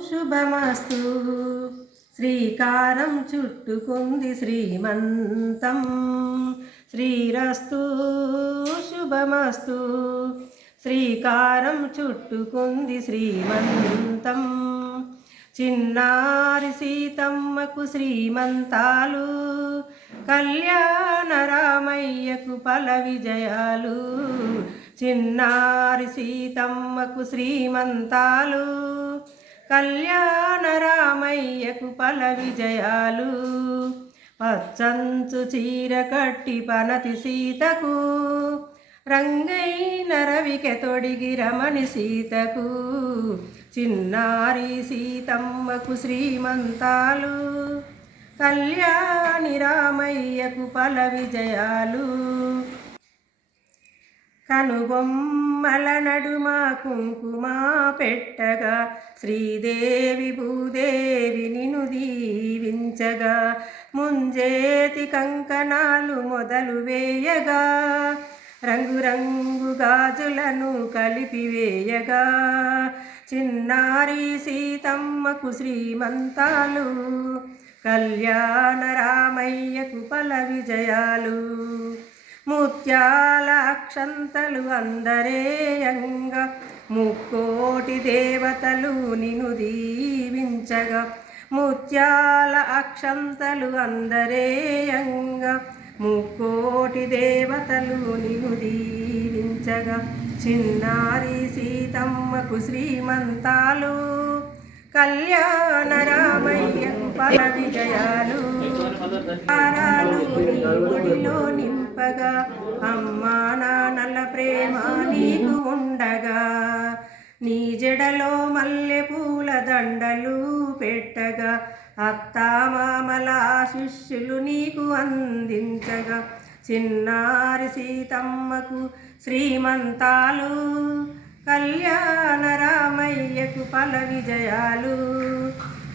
శుభమస్తు. శ్రీకారం చుట్టుకుంది శ్రీమంతం. శ్రీరస్తు శుభమస్తు. శ్రీకారం చుట్టుకుంది శ్రీమంతం. చిన్నారి సీతమ్మకు శ్రీమంతాలు. కళ్యాణ రామయ్యకు పల విజయాలు. చిన్నారి సీతమ్మకు శ్రీమంతాలు. కళ్యాణ రామయ్యకు పల విజయాలు. పచ్చంచు చీర కట్టి పనతి సీతకు. రంగైన రవికె తొడిగి రమణి సీతకు. చిన్నారి సీతమ్మకు శ్రీమంతాలు. కళ్యాణి రామయ్యకు పల విజయాలు. కనుబొమ్మల నడుమ కుంకుమ పెట్టగా శ్రీదేవి భూదేవి నిను దీవించగా ముంజేతి కంకణాలు మొదలు వేయగా రంగురంగు గాజులను కలిపివేయగా చిన్నారి సీతమ్మకు శ్రీమంతాలు కళ్యాణ రామయ్యకు పల విజయాలు. ముత్యాల అక్షంతలు అందరేయంగా ముక్కోటి దేవతలు నిను దీవించగా. ముత్యాల అక్షంతలు అందరేయంగా ముక్కోటి దేవతలు నిను దీవించగా. చిన్నారి సీతమ్మకు శ్రీమంతాలు. కళ్యాణ రామయ్యకు పల విజయాలు తారాలు నీ గుడిలో నింపగా అమ్మా నాన్నల ప్రేమ నీకు ఉండగా. నీ జడలో మల్లె పూల దండలు పెట్టగా. అత్తామామల శిష్యులు నీకు అందించగా. చిన్నారి సీతమ్మకు శ్రీమంతాలు కళ్యాణ రామయ్యకు పల విజయాలు.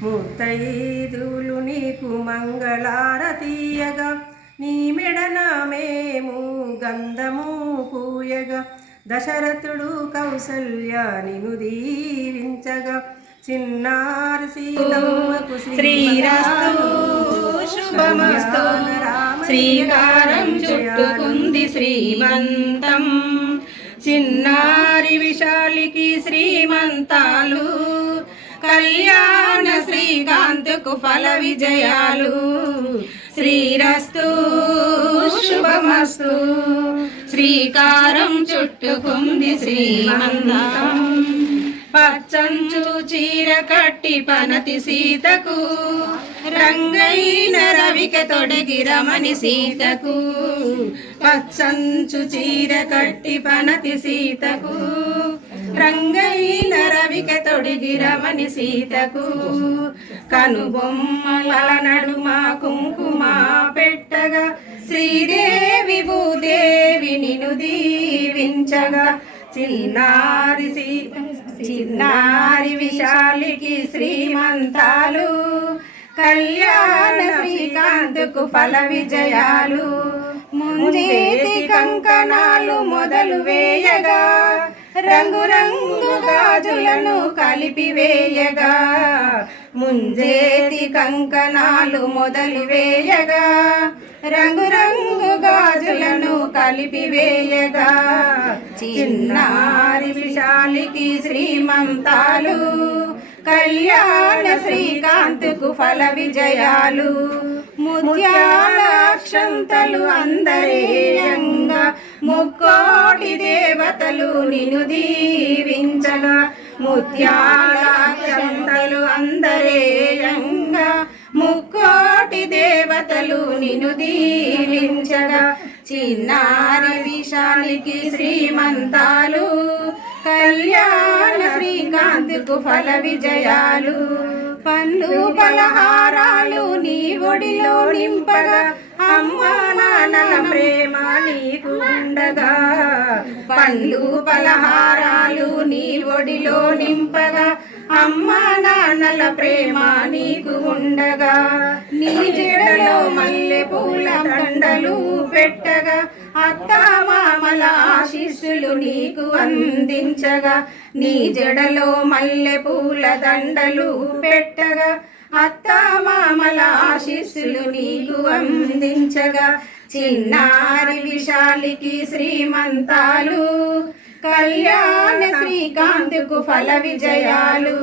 ముత్తైదులు నీకు మంగళారతీయగా నీ మెడన మేము గంధము పూయగా. దశరథుడు కౌసల్య నిను దీవించగా. చిన్నారి సీతమ్మకు శ్రీరస్తు శుభమస్తు శ్రీకారం చుట్టుకుంది శ్రీమంతం. చిన్నారి విశాలికి శ్రీమంతాలు. కళ్యాణ శ్రీకాంత్కు ఫల విజయాలు. శ్రీరస్తు శుభమస్తు. శ్రీకారం చుట్టుకుంది శ్రీమంతం. పచ్చంచు చీర కట్టి పనతి సీతకు. రంగైన రవిక తొడగి రమణి సీతకు. పచ్చంచు చీర కట్టి పనతి సీతకు. రంగైన రవిక తొడిగి రమణి సీతకు. కనుబొమ్మల నడుమ కుంకుమ పెట్టగా. శ్రీదేవి భూదేవి నిను దీవించగా. చిన్నారి చిన్నారి విశాలికి శ్రీమంతాలు. కళ్యాణ శ్రీకాంత్కు ఫల విజయాలు. ముంజేతి కంకణాలు మొదలు వేయగా. రంగు రంగు గాజులను కలిపి వేయగా ముంజేతి కంకణాలు మొదలు వేయగా రంగు రంగు గాజులను కలిపి వేయగా చిన్నారి విశాలికి శ్రీమంతాలు కళ్యాణ శ్రీకాంత్కు ఫల విజయాలు ముత్యాల అక్షంతలు అందరేయంగా ముక్కోటి దేవతలు నిను దీవించగా ముత్యాల అక్షంతలు అందరేయంగా ముక్కోటి దేవతలు నిను దీవించగా చిన్నారి విశాలికి శ్రీమంతాలు కళ్యాణ శ్రీకాంత్కు ఫల విజయాలు పండ్లు పలహారాలు నీ ఒడిలో నింపగా అమ్మా నాన్నల ప్రేమ నీకు ఉండగా పండ్లు పలహారాలు నీ ఒడిలో నింపగా? అమ్మా నాన్నల ప్రేమ నీకు ఉండగా? నీ జడలో మల్లె పూల దండలు పెట్టగా? అత్త మామల ఆశీస్సులు నీకు అందించగా? నీ జడలో మల్లె పూల దండలు పెట్టగా? అత్త మామల ఆశీస్సులు నీకు అందించగా. చిన్నారి విశాలికి శ్రీమంతాలు. కళ్యాణ శ్రీకాంత్కు ఫల విజయాలు.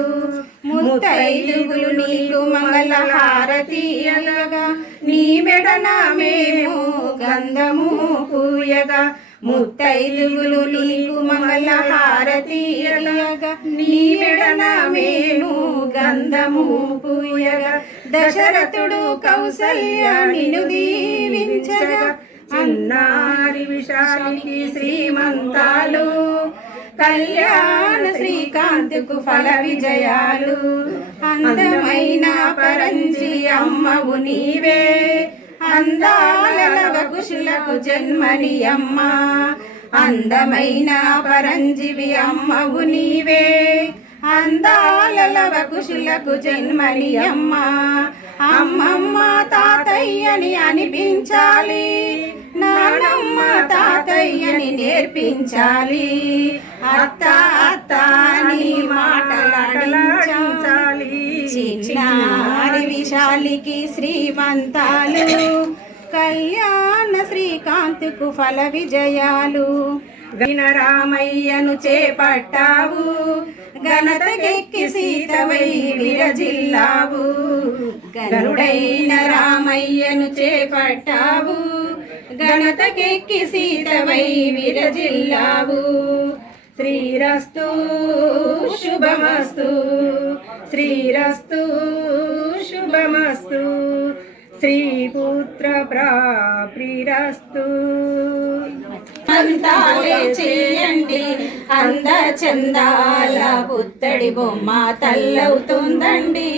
ముత్తైదుగులు నీకు మంగళ హారతీయగా నీ మెడన మేము గంధము పూయగా. ముత్తైదుగులు నీకు మంగళ హారతీయగా నీ మెడన మేము గంధము పూయగా. దశరథుడు కౌసల్య నిను దీవించగా. అన్నారి విశాలికి శ్రీమంతాలు కళ్యాణ శ్రీకాంత్కు ఫల విజయాలు. అందమైన పరంజి అమ్మవు నీవే. అందాల లవ జన్మని అమ్మ. అందమైన పరంజీవి అమ్మవు నీవే. అందాల లవ జన్మని అమ్మ. అమ్మమ్మ తాతయ్యని అనిపించాలి. నానమ్మ తాతయ్యని నేర్పించాలి. అత్త వారికి శ్రీమంతాలు. కళ్యాణ శ్రీకాంత్కు ఫల విజయాలు. గణ రామయ్యను చేపట్టావు. ఘనతకెక్కి సీతవై విరజిల్లావు. గరుడైన రామయ్యను చేపట్టావు. ఘనతకెక్కి సీతవై విరజిల్లావు. శ్రీరస్తు శుభమస్తు. శ్రీరస్తు శుభమస్తు. శ్రీపుత్ర ప్రాప్తిరస్తు అంతాలే చేయండి అంద చందాల పుత్తడి బొమ్మ తల్లవుతుందండి.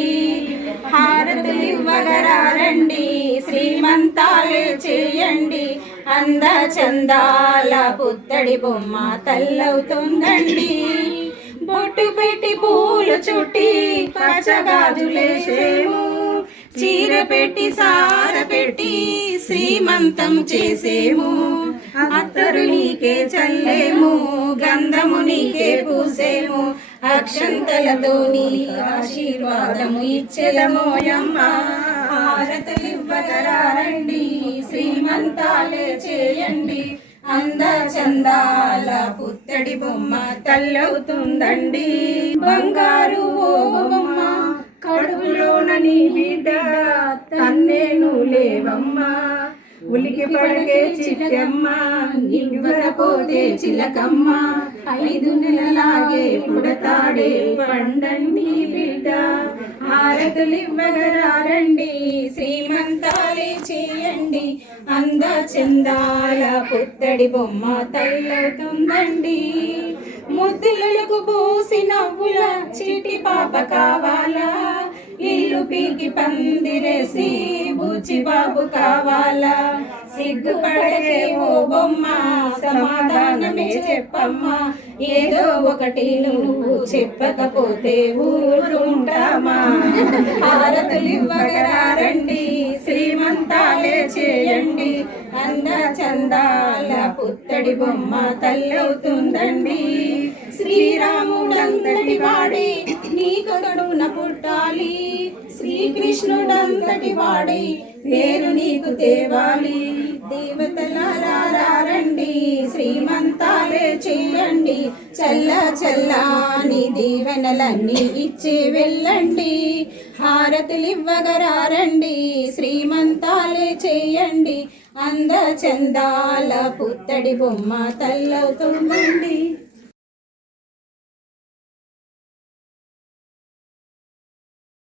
హారతులు ఇవ్వగరారండి శ్రీమంతాలే చేయండి అంద చందాల పుత్తడి బొమ్మ తల్లవుతుందండి. బొట్టు పెట్టి పూలు చుట్టి పచ్చగాజులేసేము. చీర పెట్టి సార పెట్టి శ్రీమంతం చేసేము. అత్తరు నీకే చల్లేము గంధము నీకే పూసేము. అక్షంతలతో నీ ఆశీర్వాదము ఇచ్చెదమోయమ్మ హారతులు శ్రీమంతాలే చేయండి. అంద చందాల పుత్తడి బొమ్మ తల్లవుతుందండి. బంగారు ఓ బొమ్మ కడుపులోన నీ బిడ్డ తన్నేను లేవమ్మా. ఉలికి పడకే చిట్టమ్మ నివ్వరపోతే చిలకమ్మ. ఐదు నెలలాగే పుడతాడే పండండి బిడ్డ. హారతులు ఇవ్వగరారండి చేయండి. అంద చందాల పుత్తడి బొమ్మ తల్లవుతుందండి ముద్దులకు పోసి నవ్వుల చీటి పాప కావాలా? ఇల్లు పీకి పందిరేసి బూచి బాబు కావాలా? సిగ్గుపడకే ఓ బొమ్మ సమాధానమే చెప్పమ్మా. ఏదో ఒకటి నువ్వు చెప్పకపోతే ఊరుకుంటామా? హారతులు ఇవ్వగరారండి శ్రీమంతాలే చేయండి అంద చందాల పుత్తడి బొమ్మ తల్లవుతుందండి. శ్రీరాముడంతటి వాడి నీ కొడున పుట్టాలి. శ్రీకృష్ణుడంతటి వాడి పేరు నీకు తేవాలి. దేవతలారండి శ్రీమంతాలే చేయండి చల్ల చల్లాని దీవెనలన్నీ ఇచ్చి వెళ్ళండి. హారతులు ఇవ్వగరారండి శ్రీమంతాలే చేయండి అంద చందాల పుత్తడి బొమ్మ తల్లవుతుందండి.